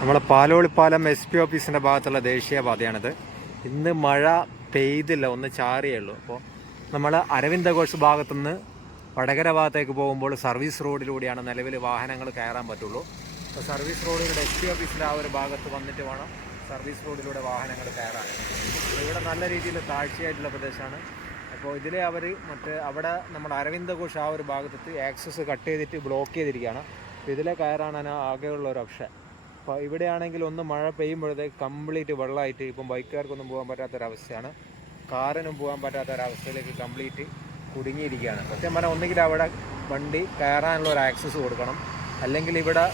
നമ്മളെ Palolippalam S P ഓഫീസിന്റെ ഭാഗത്തുള്ള ദേശീയപാതയാണിത്. ഇന്ന് മഴ പെയ്തില്ല ഒന്ന് ചാറിയേ ഉള്ളൂ. അപ്പോൾ നമ്മൾ അരവിന്ദ ഘോഷ് ഭാഗത്തുനിന്ന് വടകര ഭാഗത്തേക്ക് പോകുമ്പോൾ സർവീസ് റോഡിലൂടെയാണ് നിലവിൽ വാഹനങ്ങൾ കയറാൻ പറ്റുള്ളൂ. അപ്പോൾ സർവീസ് റോഡിലൂടെ എസ് പി ഓഫീസിന്റെ ആ ഒരു ഭാഗത്ത് വന്നിട്ട് വേണം സർവീസ് റോഡിലൂടെ വാഹനങ്ങൾ കയറാൻ. ഇവിടെ നല്ല രീതിയിൽ താഴ്ചയായിട്ടുള്ള പ്രദേശമാണ്. അപ്പോൾ ഇതിലെ അവർ മറ്റേ അവിടെ നമ്മുടെ അരവിന്ദ ഘോഷ് ആ ഒരു ഭാഗത്തെത്തി ആക്സസ് കട്ട് ചെയ്തിട്ട് ബ്ലോക്ക് ചെയ്തിരിക്കുകയാണ്. അപ്പോൾ ഇതിലെ കയറാനാണ് ആകെയുള്ള ഒരു ഓപ്ഷൻ ഇവിടെയാണെങ്കിൽ ഒന്ന് മഴ പെയ്യുമ്പോഴത്തേക്ക് കംപ്ലീറ്റ് വെള്ളമായിട്ട് ഇപ്പം ബൈക്കുകാർക്കൊന്നും പോകാൻ പറ്റാത്തൊരവസ്ഥയാണ്. കാറിനും പോകാൻ പറ്റാത്തൊരവസ്ഥയിലേക്ക് കംപ്ലീറ്റ് കുടുങ്ങിയിരിക്കുകയാണ്. സത്യം പറഞ്ഞാൽ ഒന്നുകിൽ അവിടെ വണ്ടി കയറാനുള്ള ഒരു ആക്സസ് കൊടുക്കണം. അല്ലെങ്കിൽ ഇവിടെ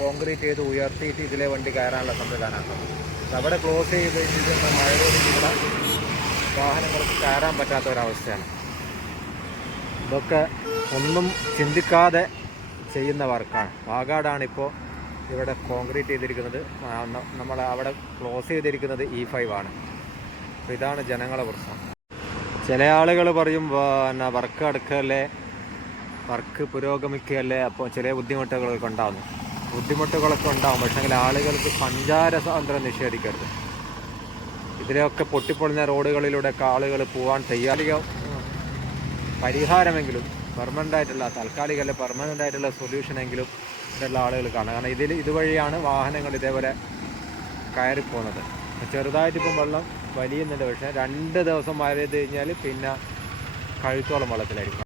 കോൺക്രീറ്റ് ചെയ്ത് ഉയർത്തിയിട്ട് ഇതിലെ വണ്ടി കയറാനുള്ള സംവിധാനമാണ്. അവിടെ ക്ലോസ് ചെയ്ത് കഴിഞ്ഞിട്ട് മഴയോട് ഇവിടെ വാഹനങ്ങൾക്ക് കയറാൻ പറ്റാത്ത ഒരവസ്ഥയാണ് ഇതൊക്കെ ഒന്നും ചിന്തിക്കാതെ ചെയ്യുന്ന വർക്കാണ്. വാഗാടാണ് ഇപ്പോൾ ഇവിടെ കോൺക്രീറ്റ് ചെയ്തിരിക്കുന്നത് നമ്മൾ അവിടെ ക്ലോസ് ചെയ്തിരിക്കുന്നത് ഇ ഫൈവ് ആണ്. അപ്പോൾ ഇതാണ് ജനങ്ങളെ പ്രശ്നം. ചില ആളുകൾ പറയും പിന്നെ വർക്ക് അടുക്കല്ലേ? വർക്ക് പുരോഗമിക്കുകയല്ലേ അപ്പോൾ ചില ബുദ്ധിമുട്ടുകളൊക്കെ ഉണ്ടാകുന്നു. ബുദ്ധിമുട്ടുകളൊക്കെ ഉണ്ടാകും. പക്ഷേങ്കിൽ ആളുകൾക്ക് സഞ്ചാര സ്വാതന്ത്ര്യം നിഷേധിക്കരുത്. ഇതിലെയൊക്കെ പൊട്ടിപ്പൊളിഞ്ഞ റോഡുകളിലൂടെയൊക്കെ ആളുകൾ പോകാൻ തയ്യാറിക പരിഹാരമെങ്കിലും പെർമനന്റ് ആയിട്ടുള്ള താൽക്കാലിക അല്ലെ പെർമനന്റ് ആയിട്ടുള്ള സൊല്യൂഷനെങ്കിലും ഇവിടെയുള്ള ആളുകൾ കാണുക കാരണം ഇതിൽ ഇതുവഴിയാണ് വാഹനങ്ങൾ ഇതേപോലെ കയറി പോകുന്നത് ചെറുതായിട്ട് ഇപ്പം വെള്ളം വലിയുന്നുണ്ട്. പക്ഷേ രണ്ട് ദിവസം മഴ പെയ്ത് കഴിഞ്ഞാൽ പിന്നെ കഴുത്തോളം വെള്ളത്തിലായിരിക്കും.